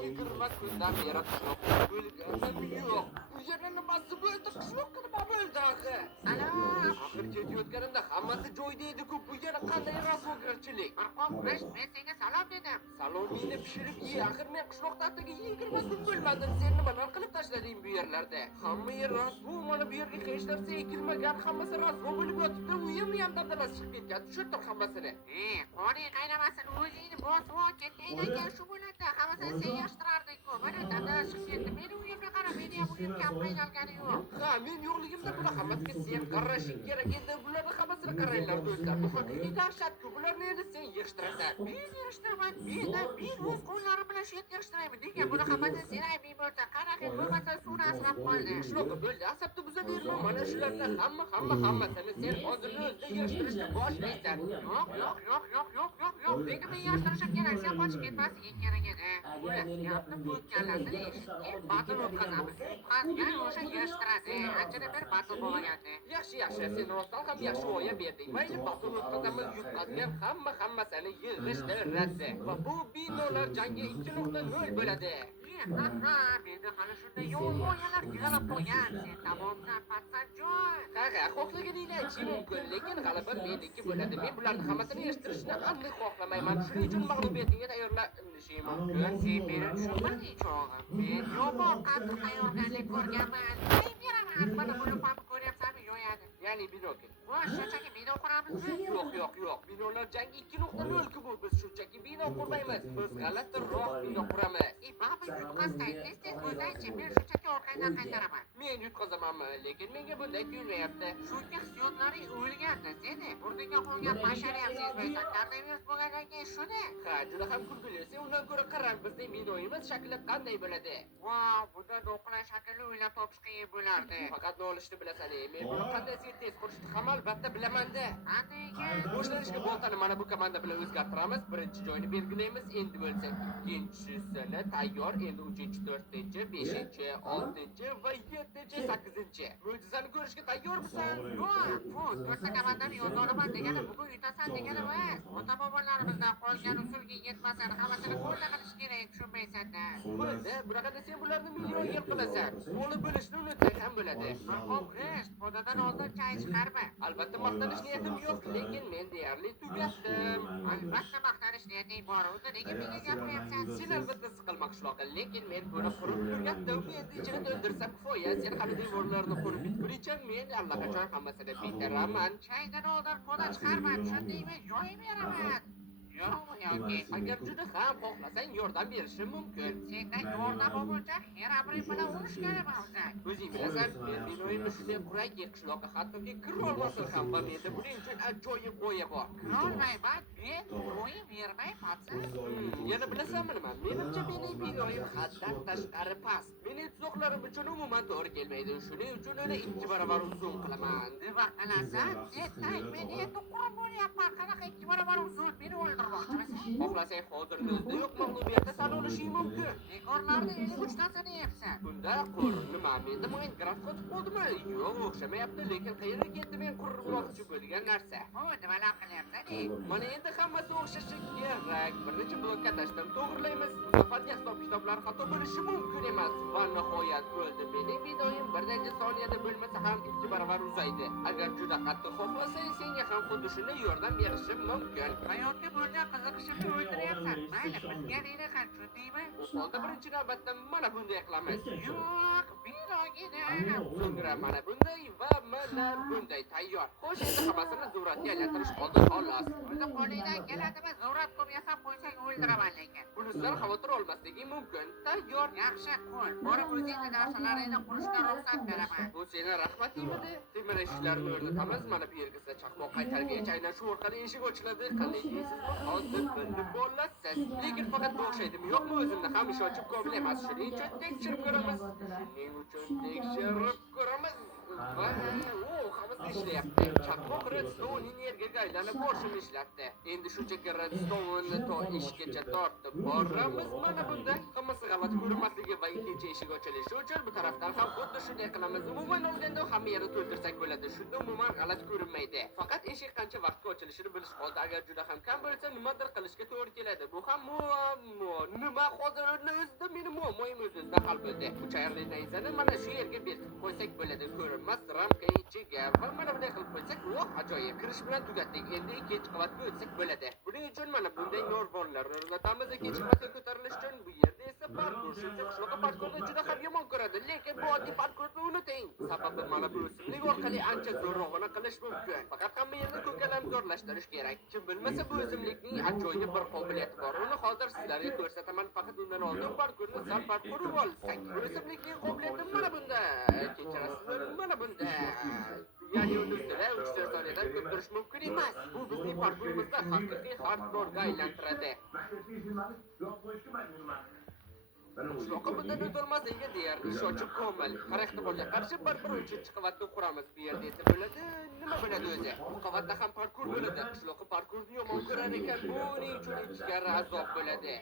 20 kundan beri qishloq bo'lganim yo'q. Bu yerda nimasi bo'ldi? Qishloqqa nima bo'ldi axir? Ana, axir ketayotganimda hammasi joyida edi-ku. Bu yerda qanday rasvogarchilik? Marqom, men senga salom dedim. Salomingni pishirib ye. Axir men qishloqda atigi 20 kun bo'lmadim. Sen nimalar qilib tashlading bu yerlarda? Hamma yer rasvo, mana bu yerga hech narsa ekilmagan, hammasi rasvo bo'lib yotibdi. Uyim ham dabdalasi chiqib ketgan. Tushuntir hammasini. Qoni qaynamasini o'zingni bosib ketayotgan shu bo'ladi. Hammasini sen yashtirarding-ku. Mana dabdala chiqib ketdi. Meni uyimga qara, meni ham uyim kam qaynalgani yo'q. Ha, men yo'qligimda bular hammasiga sen qarashing kerak edi. Bularni hammasini qaranglar do'stlar. Bu haqiqiy dahshat-ku. Bularni endi sen yig'ishtirasan. Men yig'ishtiraman. Men o'z qo'llarim bilan shu yerda yig'ishtirayman. Nega buni hammasini sen aytmay bo'lsa, qanaqa bo'lmasa suvni asrab qoldi. Shunaqa bo'ldi. Asabni buzaverma. Mana shularni hammasini sen hozirni o'zida yig'ishtirishni boshlaysan. Yo'q. Nega men yig'ishtirishim kerak? Sen qochib ketmasliging kerak edi. Ular gapni bo'lganlarni eshitib, batl o'tkazamiz. Qazgan o'sha yig'ishtiradi. Anchada bir batl bo'lmagandi. Yaxshi, sen rostdan ham yaxshi o'ya berding. Mayli, batl o'tkazamiz. Yutqazgan hammasini yig'ishtiradi. Va bu binolar jangi 2.0 bo'ladi. Menda hali shunday yo'q o'yinlar yig'ilib qo'ygan. Sen tamomdan patsanjon. Xohlaganingni aytishim mumkin, lekin g'alaba meniki bo'ladi. Men bularni hammasini eshittirishni aniq xohlamayman. Shuning uchun mag'lubiyatingga tayyorlanishim mumkin. Sen meni tushunmading cho'g'im. Men yomon qattiq tayyorgarlik ko'rganman. Men beraman. Mana buni ham ko'ryapsanmi yo'yadi. Ya'ni binoki. Shunchaki bino quramizmi? Yo'q. Binolar jangi 2.0 ku bu. Biz shunchaki bino qurmaymiz. Biz g'alatiroq bino quramiz. Baba yutqazsang, tez o'zaychi. Men shunchaki orqangdan qaytaraman. Men yutqazamanmi, lekin menga bunday tuyulmayapti. Shunga hissiyotlaring o'lganda seni burniga qo'ygan bashariyat sezmaysan. Koronavirus bo'lgandan keyin shuni. Ha, juda ham kulgili. Sen undan ko'ra qarang, bizning binoyimiz shakli qanday bo'ladi? Vau, bundan o'qilay shaklni o'ylab topish qiyin bo'lardi. Faqat nima olishni bilasan. Men buni qanday tez qurishni ham albatta bilaman-da. Qandayga? Boshlanishga boltani mana bu komanda bilan o'zgartiramiz. Birinchi joyni belgilaymiz. Endi bo'lsa ikkinchisini tayyor. Endi 3-chi, 4-chi, 5-chi, 6-chi va 7-chi, 8-chi. Mo'jizani ko'rishga tayyormisan? Bu 4ta komandani yozaman degani bugun yutasan degani emas. Ota-bobolarimizdan qolgan usulga yetmasan, hammasini qo'lda qilish kerak, tushunmaysan-da. Bo'ldi, bunaqada sen bularni million yil qilasan. Bo'lib bo'lishni unutsang ham bo'ladi. Qo'qish, podadan oldin chay chiqarma. Albatta maqtanish niyatim yo'q, lekin men deyarli tugatdim. Albatta maqtanish niyating bor. Unda nega menga gapiryapsan? Sen albatta siqilma qishloqqa, lekin men buni qurib tugatdim. Endi ichini to'ldirsam kifoya. Sen hali devorlarni qurib bitgunicha men allaqachon hammasini bitiraman. Chaydan oldin poda chiqarma, tushundingmi? Yoyib beraman. Yo'q. Agar juda ham xohlasang yordam berishim mumkin. Sendan yordam bo'lsa, herabri bilan urishganman o'zing. O'zing bilasan, men binoyimni shunday qurayki, qishloqqa hattoki kirolmasin ham va menda buning uchun ajoyib g'oya bor. Kirolmayman, men o'yin bermayapman. Yana bilasanmi nima? Menimcha mening binoyim haddan tashqari past. Mening tuzoqlarim uchun umuman to'g'ri kelmaydi. Shuning uchun uni 2 barobar uzun qilaman. Nima qilasan? Sen men endi qurib bo'lyapman. Qanaqa 2 barobar uzun? Meni o'ldirmoqchimisan? Xohlasang hozirni o'zida yo'q mag'lubiyatda tan olishing mumkin. Bekorlarni 53tasini yeyapsan. Bunda qur, nima? Menda Minecraft qotib qoldimi? Yo'q, o'xshamayapti, lekin qayerga ketdi men qurmoqchi bo'lgan narsa? Nimalar qilyapsan? Mana endi hammasi o'xshashi kerak. Bir necha blokka tashlab to'g'rilaymiz. Bu safar hisob-kitoblar xato bo'lishi mumkin emas. Va nihoyat bo'ldi. Mening binoyim bir necha soniyada bo'lmasa ham 2 barobar uzaydi. Agar juda qattiq xohlasang, senga ham xuddi shunday yordam berishim mumkin. Hayotga bunday qiziqishimni o'ldiryapsan. Mayli, bilganingni ham tushundingmi? Holda birinchi navbatda mana bunday qilamiz. Yo'q, binogina. So'ngra mana bunday va mana bunday tayyor. Xo'sh, endi hammasini zo'ratga aylantirish qoldi xolos. O'zi qo'lingdan keladimi? Zo'rat qilib yasab qo'ysang o'ldiraman lekin. Bunisidan xavotir olmasliging mumkin. Tayyor. Yaxshi, qo'l. Borib o'zingni narsalaringni qurishga ruxsat beraman. Bu seni rahmatingmidi? Temir eshiklarni o'rnatamiz. Mana bu yerga chaqmoq qaytargach aynan shu orqali eshik ochiladi. Qanday deysizmi? Hozir bilib bo'lasiz. Lekin faqat bu o'xshaydimi? Yo'qmi o'zimni hamisha ochib qobil emas. Shuning uchun tekshirib ko'ramiz. Hammasi ishlayapti. Chaqmoq redstone'ning yerga aylanib borishini ishlatdi. Endi shunchaki redstone'ni to ishgacha tortib boramiz. Mana bunda hammasi g'alati ko'rinmasligi va ikkinchi eshik ochilishi uchun bu tarafdan ham xuddi shunday qilamiz. Umuman olganda hamma yerni to'ldirsak bo'ladi. Shunda umuman g'alati ko'rinmaydi. Faqat eshik qancha vaqtga ochilishini bilish qoldi. Agar juda ham kam bo'lsa, nimadir qilishga to'g'ri keladi. Bu ham muammo. Nima hozirni o'zida meni muammoim o'zida hal bo'ldi. Bu chayirli nayzani mana shu yerga berkitib qo'ysak bo'ladi. Ko'rinmas ramka ichiga va mana bunday qilib qo'ysak, voh, ajoyib. Kirish bilan tugatdik. Endi ikkinchi qavatga o'tsak bo'ladi. Buning uchun mana bunday nurvorlarni o'rnatamiz. Ikkinchi qavatga ko'tarilish uchun bu yerda esa parkur. Shuncha qishloqqa parkurni juda ham yomon ko'radi, lekin bu oddiy parkurni unuting. Sababi mana bu o'simlik orqali ancha zo'rrog'ini qilish mumkin. Faqat hamma yerni ko'kalamzorlashtirish kerak. Kim bilmasa, bu o'simlikning ajoyib bir qobiliyati bor. Uni hozir sizlarga ko'rsataman. Faqat undan oldin parkurni sal parkurib olsak. Bu o'simlikning qobiliyati mana bunda. Kechirasizlar, mana bunda. Ya'ni uni ustida 3-4 soniyadan ko'p turish mumkin emas. Bu bizning parkurimizni haqiqiy hardkorga aylantiradi. Qishloqqa bundan o'tolmasligiga deyarli ishonchim komil. Har ehtimolga qarshi bir 3-chi qavatni quramiz. Bu yerda esa bo'ladi, nima bo'ladi o'zi? Bu qavatda ham parkur bo'ladi. Qishloqqa parkurni yomon ko'rar ekan, buning uchun ikki karra azob bo'ladi.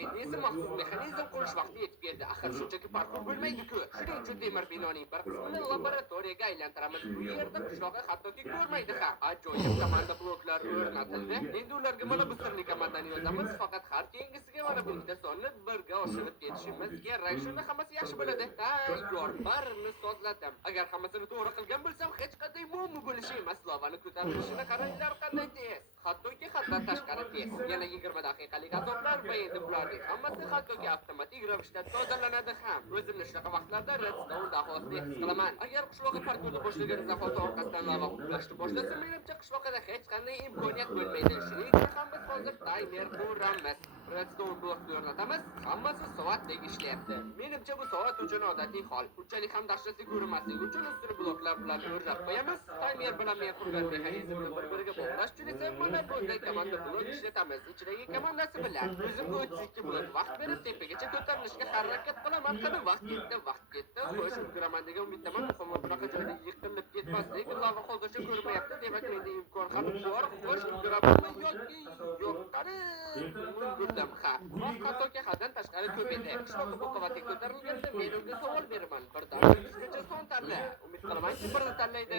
Endi esa maxsus mexanizm qurish vaqti yetib keldi. Axir shunchaki parkur bo'lmaydi-ku. Shuning uchun temir binoning bir qismini laboratoriyaga aylantiramiz. Bu yerda qishloqqa hattoki ko'rmaydi ham. Ajoyib komanda bloklari o'rnatildi. Endi ularga mana bu sirli komandani yozamiz. Faqat har keyingisiga mana bu ikkita sonni birga oshirib ketishimiz kerak. Shunda hammasi yaxshi bo'ladi. Tayyor, barini sozladim. Agar hammasini to'g'ri qilgan bo'lsam, hech qanday muammo bo'lishi emas. Lavani ko'tarilishini qaranglar qanday tez. Hattoki haddan tashqari tez. Yana 20 daqiqalik azoblar va endi bularning hammasi hattoki avtomatik ravishda tozalanadi ham. O'zimni shunaqa vaqtlarda redstone dahosi his qilaman. Agar qishloqqa parkurni boshlagan zahoti orqasidan lava qulashni boshlasa, menimcha qishloqda hech qanday imkoniyat bo'lmaydi. Shuning uchun ham biz hozir taymer quramiz. Redstone blokni o'rnatamiz. Hammasi soatdek ishlayapti. Menimcha bu soat uchun odatiy hol. Unchalik ham dahshatli ko'rinmasligi uchun ustini bloklar bilan o'rnatib qo'yamiz. Taymer bilan men qurgan mexanizmni bir-biriga bog'lash uchun esa mana bunday komanda blok ishlatamiz. Ichidagi komandasi bilan o'zimga 32 blok vaqt berib tepagacha ko'tarilishga harakat qilaman. Qani vaqt ketdi. Xo'sh, ulguraman degan umiddaman. Muhimi bunaqa joyda yiqilib ketmaslik. Lava hozircha ko'rmayapti. Demak, menda imkon ham bor. Xo'sh, ulguramanmi yoki yo'q? Qani ha, vaqt hattoki haddan tashqari ko'p edi. Qishloqqa bu qavatga ko'tarilganda men unga savol beraman. Birdan bizgacha son tanla. Umid qilamanki, birini tanlaydi.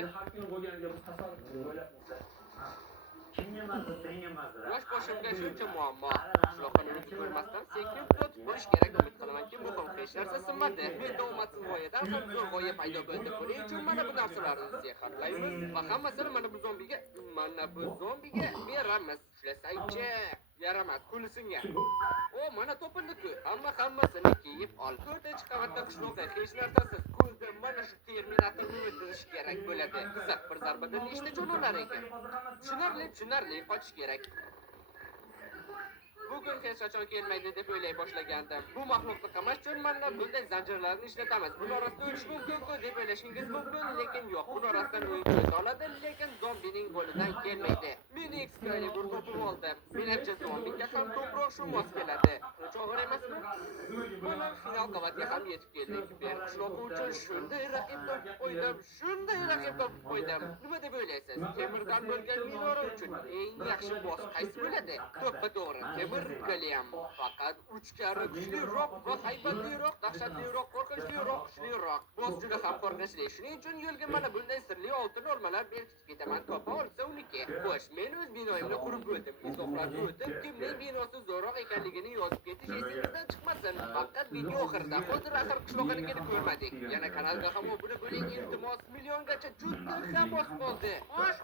Yosh boshimga shuncha muammo. Qishloqni o'zi ko'rmasdan sekin kutib bo'lish kerak. Umid qilamanki, muhim hech narsa sinmadi. Menda omadsiz g'oyadan ham zo'r g'oya paydo bo'ldi. Buning uchun mana bu narsalarni sehrlaymiz va hammasini mana bu zombiga beramiz. Shlasangchi yaramas, qo'lisinga. O, mana topildi-ku. Hammasini kiyib ol. 4-chi qavatda qishloqda hech narsasiz. Ko'zda mana shu terminatorni o'tirish kerak bo'ladi. Qiziq, bir zarbada nechta jon olar ekan? Tushunarli, qochish kerak. Bugun hech qachon kelmaydi deb o'ylay boshlagandim. Bu maxluqni qamash uchun mana bunday zanjirlarni ishlatamiz. Bular orasida o'lish mumkin-ku deb o'ylashingiz mumkin, lekin yo'q. Bular orasidan o'yin oladi, lekin zombining qo'lidan kelmaydi. Men Excalibur topib oldim. Menimcha zombiga ham ko'proq shu mos keladi. To'g'ri emasmi? Mana final qavatga ham yetib keldik. Men qishloqi uchun shunday raqib topib qo'ydim. Nima deb o'ylaysiz? Temirdan bo'lgan minora uchun eng yaxshi boss qaysi bo'ladi? To'ppa-to'g'ri, temir golem. Faqat 3 karra kuchliroq va haybatliroq, dahshatliroq, kuchliroq. Boss juda ham qo'rqinchli. Shuning uchun yo'lga mana bunday sirli oltin olmalar berkitib ketaman. Topa olsa uniki. Xo'sh, men o'z binoyimni qurib bo'ldim. Izohlarni o'tib, kimning binosi zo'roq ekanligini yozib ketish esingizdan chiqmasin. Faqat video oxirida hozir axir qishloqnikini ko'rmadik. Yana kanalga ham obuna bo'ling, iltimos, milliongacha juda ham oz qoldi. Xo'sh.